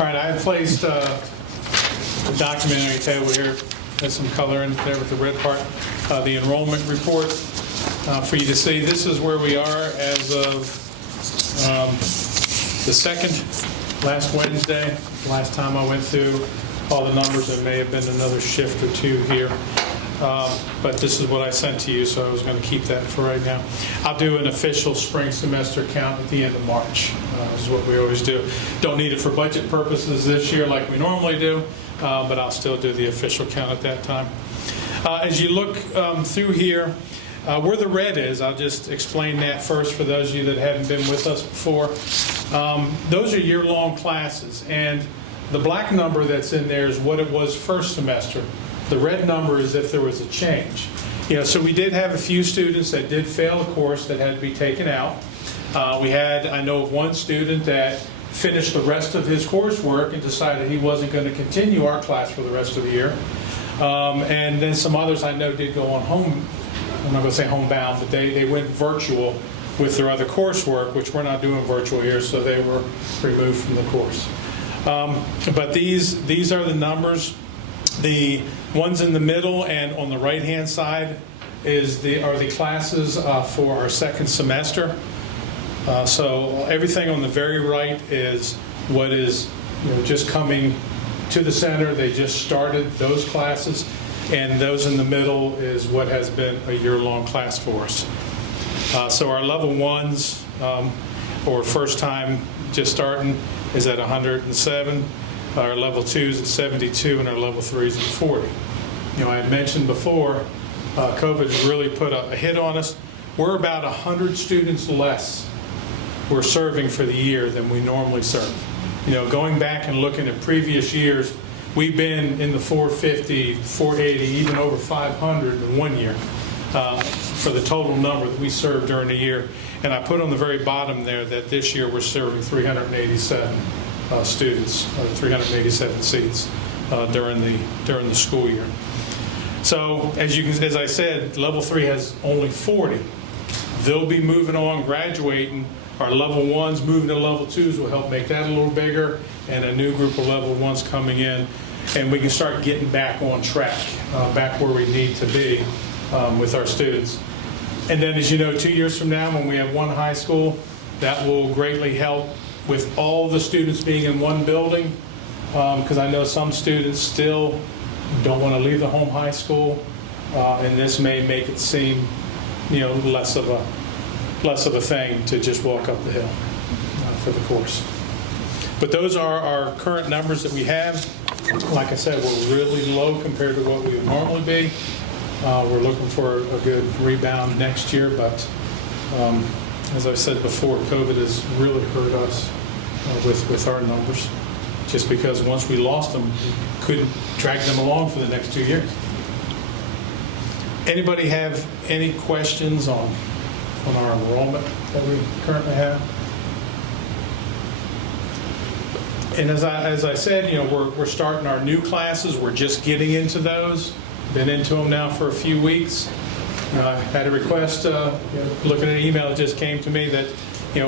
All right, I have placed a document on your table here. There's some color in there with the red part. The enrollment report for you to see. This is where we are as of the 2nd, last Wednesday. Last time I went through all the numbers, there may have been another shift or two here. But this is what I sent to you, so I was going to keep that for right now. I'll do an official spring semester count at the end of March. This is what we always do. Don't need it for budget purposes this year like we normally do, but I'll still do the official count at that time. As you look through here, where the red is, I'll just explain that first for those of you that haven't been with us before. Those are year-long classes, and the black number that's in there is what it was first semester. The red number is if there was a change. So we did have a few students that did fail a course that had to be taken out. I know of one student that finished the rest of his coursework and decided he wasn't going to continue our class for the rest of the year. And then some others I know did go on home, I'm not going to say homebound, but they went virtual with their other coursework, which we're not doing virtual here, so they were removed from the course. But these are the numbers. The ones in the middle and on the right-hand side are the classes for our second semester. So everything on the very right is what is just coming to the center. They just started those classes, and those in the middle is what has been a year-long class for us. So our level ones, or first time just starting, is at 107. Our level 2s at 72, and our level 3s at 40. I had mentioned before, COVID has really put a hit on us. We're about 100 students less we're serving for the year than we normally serve. Going back and looking at previous years, we've been in the 450, 480, even over 500 in one year for the total number that we served during the year. And I put on the very bottom there that this year we're serving 387 students, 387 seats during the school year. So as I said, level 3 has only 40. They'll be moving on, graduating. Our level 1s moving to level 2s will help make that a little bigger, and a new group of level 1s coming in, and we can start getting back on track, back where we need to be with our students. And then, as you know, 2 years from now, when we have one high school, that will greatly help with all the students being in one building, because I know some students still don't want to leave the home high school, and this may make it seem, less of a thing to just walk up the hill for the course. But those are our current numbers that we have. Like I said, we're really low compared to what we would normally be. We're looking for a good rebound next year, but as I said before, COVID has really hurt us with our numbers, just because once we lost them, we couldn't drag them along for the next 2 years. Anybody have any questions on our enrollment that we currently have? And as I said, we're starting our new classes. We're just getting into those. Been into them now for a few weeks. I had a request, looking at an email that just came to me that,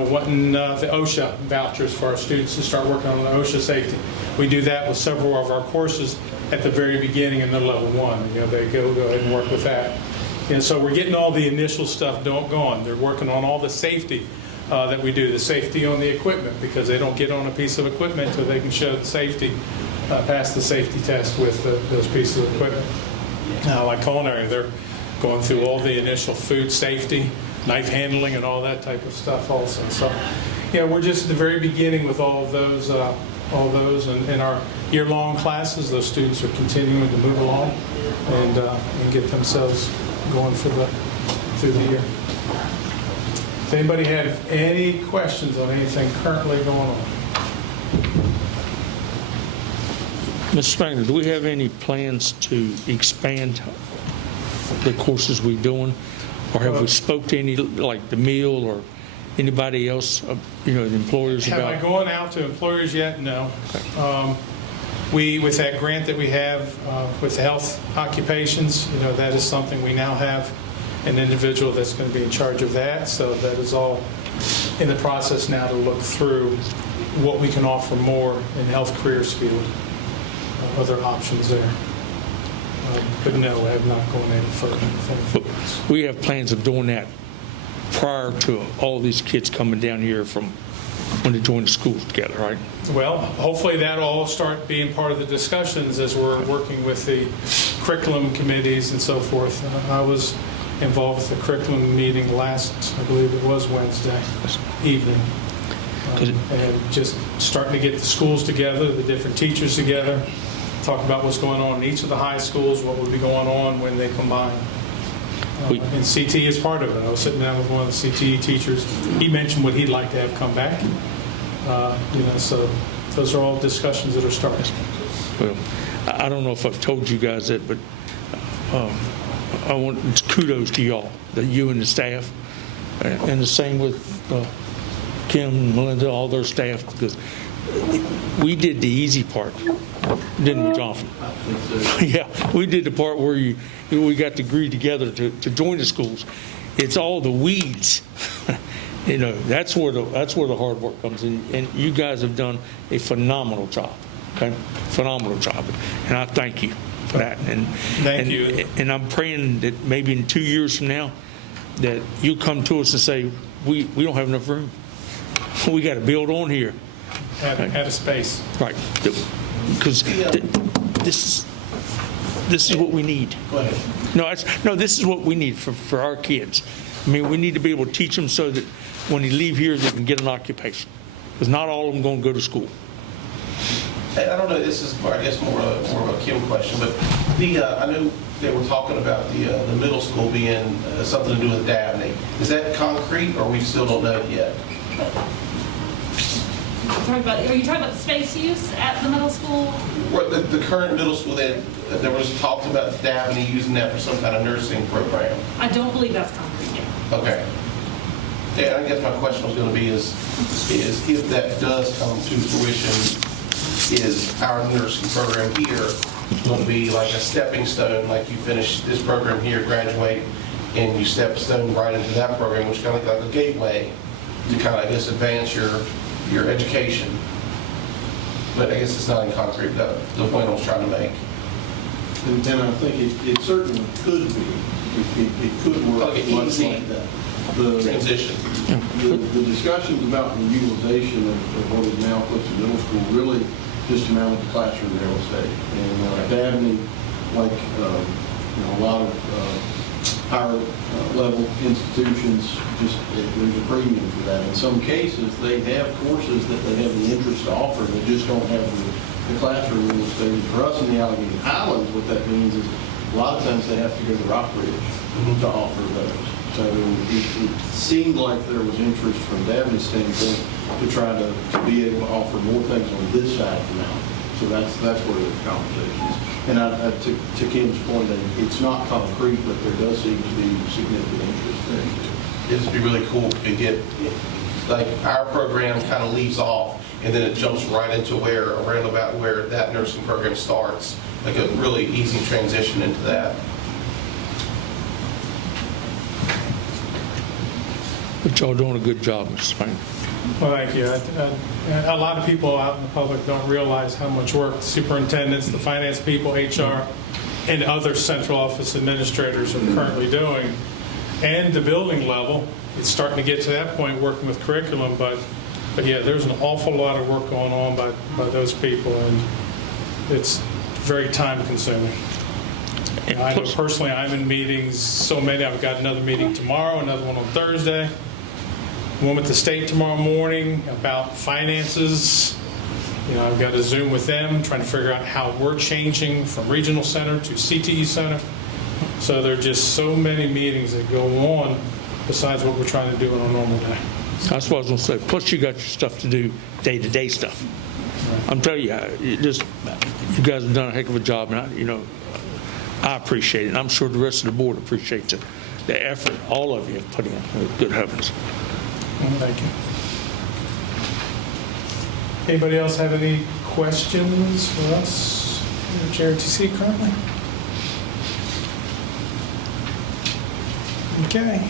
wanting the OSHA vouchers for our students to start working on the OSHA safety. We do that with several of our courses at the very beginning in their level 1. They go ahead and work with that. And so we're getting all the initial stuff going. They're working on all the safety that we do, the safety on the equipment, because they don't get on a piece of equipment until they can show the safety, pass the safety test with those pieces of equipment. Like culinary, they're going through all the initial food safety, knife handling, and all that type of stuff also. So, we're just at the very beginning with all those, and in our year-long classes, those students are continuing to move along and get themselves going through the year. Does anybody have any questions on anything currently going on? Mr. Spangler, do we have any plans to expand the courses we're doing? Or have we spoke to any, like the meal or anybody else, the employers about? Have I gone out to employers yet? No. Okay. With that grant that we have with health occupations, that is something we now have an individual that's going to be in charge of that. So that is all in the process now to look through what we can offer more in health careers field, other options there. But no, I have not gone any further. We have plans of doing that prior to all these kids coming down here from when they join the schools together, right? Well, hopefully that'll all start being part of the discussions as we're working with the curriculum committees and so forth. I was involved with the curriculum meeting last, I believe it was Wednesday evening. And just starting to get the schools together, the different teachers together, talk about what's going on in each of the high schools, what would be going on when they combine. And CT is part of it. I was sitting down with one of the CTE teachers. He mentioned what he'd like to have come back. So those are all discussions that are starting. Well, I don't know if I've told you guys that, but I want kudos to y'all, you and the staff, and the same with Kim, Melinda, all their staff, because we did the easy part, didn't we, Jonathan? I think so. Yeah, we did the part where we got to agree together to join the schools. It's all the weeds. That's where the hard work comes in, and you guys have done a phenomenal job. Okay, phenomenal job, and I thank you for that. Thank you. And I'm praying that maybe in 2 years from now, that you come to us and say we don't have enough room. We got to build on here. At a space. Right, because this is what we need. Go ahead. No, this is what we need for our kids. I mean, we need to be able to teach them so that when they leave here, they can get an occupation. Because not all of them going to go to school. Hey, I don't know, this is, I guess, more of a Kim question, but I know they were talking about the middle school being something to do with Dabney. Is that concrete, or we still don't know yet? Are you talking about the space use at the middle school? Well, the current middle school, there was talks about Dabney using that for some kind of nursing program. I don't believe that's concrete yet. Okay. Yeah, I guess my question was going to be is if that does come to fruition, is our nursing program here going to be like a stepping stone, like you finish this program here, graduate, and you step stone right into that program, which is kind of like a gateway to kind of, I guess, advance your education. But I guess it's not in concrete, the point I was trying to make. And I think it certainly could be. It could work Like an much easy like that. The transition. discussions about the utilization of what is now Clifton Middle School really just amounted to classroom real estate. And Dabney, like a lot of higher level institutions, there's a premium for that. In some cases, they have courses that they have the interest to offer, they just don't have the classroom real estate. For us in the Allegheny Highlands, what that means is a lot of times they have to go to Rockbridge to offer those. So it seemed like there was interest from Dabney's standpoint to try to be able to offer more things on this side of the mountain. So that's where the conversation is. And to Kim's point, it's not concrete, but there does seem to be significant interest there. It'd be really cool to get, like, our program kind of leaves off, and then it jumps right into around about where that nursing program starts, like a really easy transition into that. But y'all doing a good job, Mr. Spangler. Well, thank you. A lot of people out in the public don't realize how much work the superintendents, the finance people, HR, and other central office administrators are currently doing. And the building level, it's starting to get to that point working with curriculum, but yeah, there's an awful lot of work going on by those people, and it's very time consuming. I know personally, I'm in meetings, so many. I've got another meeting tomorrow, another one on Thursday, one with the state tomorrow morning about finances. I've got a Zoom with them, trying to figure out how we're changing from regional center to CTE center. So there are just so many meetings that go on besides what we're trying to do on a normal day. That's what I was going to say. Plus, you got your stuff to do, day-to-day stuff. I'm telling you, you guys have done a heck of a job, and I appreciate it. And I'm sure the rest of the board appreciates the effort all of you have put in. Good heavens. Thank you. Anybody else have any questions for us at JRTC currently? Okay.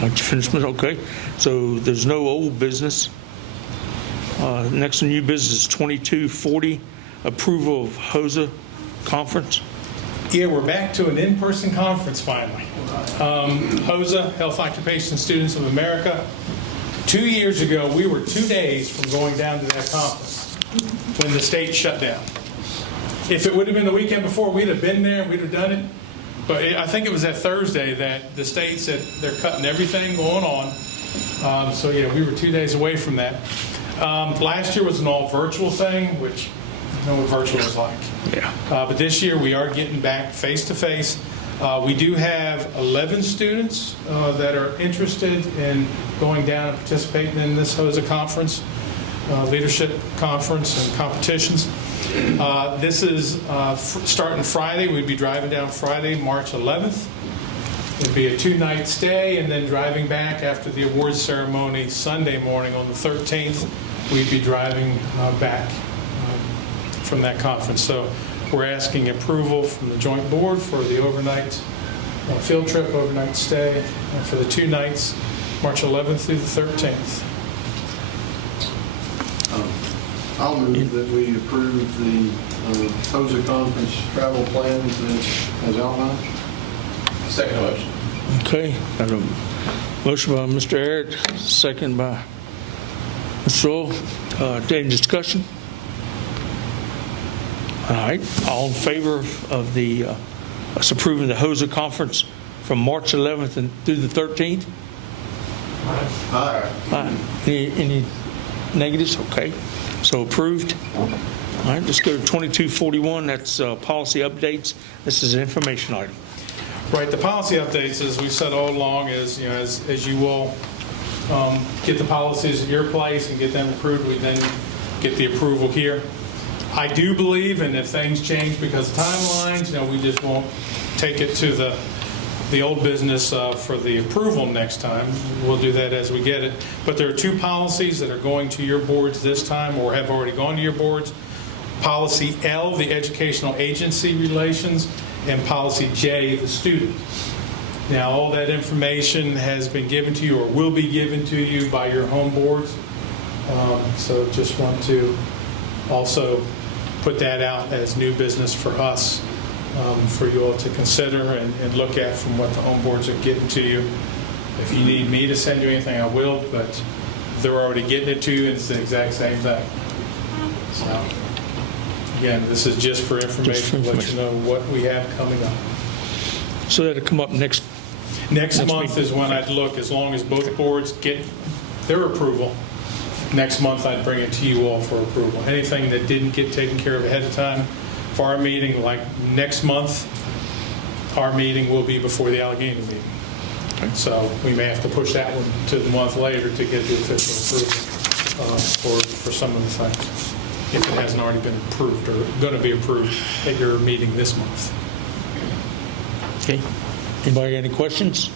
Like you finish, okay. So there's no old business. Next on new business is 2240, approval of HOSA conference. Yeah, we're back to an in-person conference finally. HOSA, Health Occupation Students of America. 2 years ago, we were 2 days from going down to that conference when the state shut down. If it would have been the weekend before, we'd have been there, we'd have done it. But I think it was that Thursday that the state said they're cutting everything going on. So yeah, we were 2 days away from that. Last year was an all virtual thing, which you know what virtual is like. Yeah. But this year we are getting back face to face. We do have 11 students that are interested in going down and participating in this HOSA conference, leadership conference and competitions. This is starting Friday. We'd be driving down Friday, March 11th. It'd be a 2-night stay, and then driving back after the awards ceremony Sunday morning on the 13th. We'd be driving back from that conference. So we're asking approval from the joint board for the overnight field trip, overnight stay for the 2 nights, March 11th through the 13th. I'll move that we approve the HOSA conference travel plans as outlined. Second motion. Okay, got a motion by Mr. Eric, second by Mr. Earl. Any discussion? All right, all in favor of the us approving the HOSA conference from March 11th and through the 13th? Aye. Aye. Any negatives? Okay, so approved. All right, let's go to 2241. That's policy updates. This is an information item. Right, the policy updates, as we've said all along, is as you will get the policies at your place and get them approved, we then get the approval here. I do believe, and if things change because of timelines, we just won't take it to the old business for the approval next time. We'll do that as we get it. But there are 2 policies that are going to your boards this time, or have already gone to your boards. Policy L, the educational agency relations, and Policy J, the student. Now, all that information has been given to you or will be given to you by your home boards. So just want to also put that out as new business for us, for you all to consider and look at from what the home boards are getting to you. If you need me to send you anything, I will, but they're already getting it to you, and it's the exact same thing. So, again, this is just for information, to let you know what we have coming up. So that'll come up next Month week. is when I'd look, as long as both boards get their approval. Next month, I'd bring it to you all for approval. Anything that didn't get taken care of ahead of time for our meeting, like next month, our meeting will be before the Allegheny meeting. Okay. So we may have to push that one to the month later to get the official approval for some of the things, if it hasn't already been approved or going to be approved at your meeting this month. Okay. Anybody got any questions?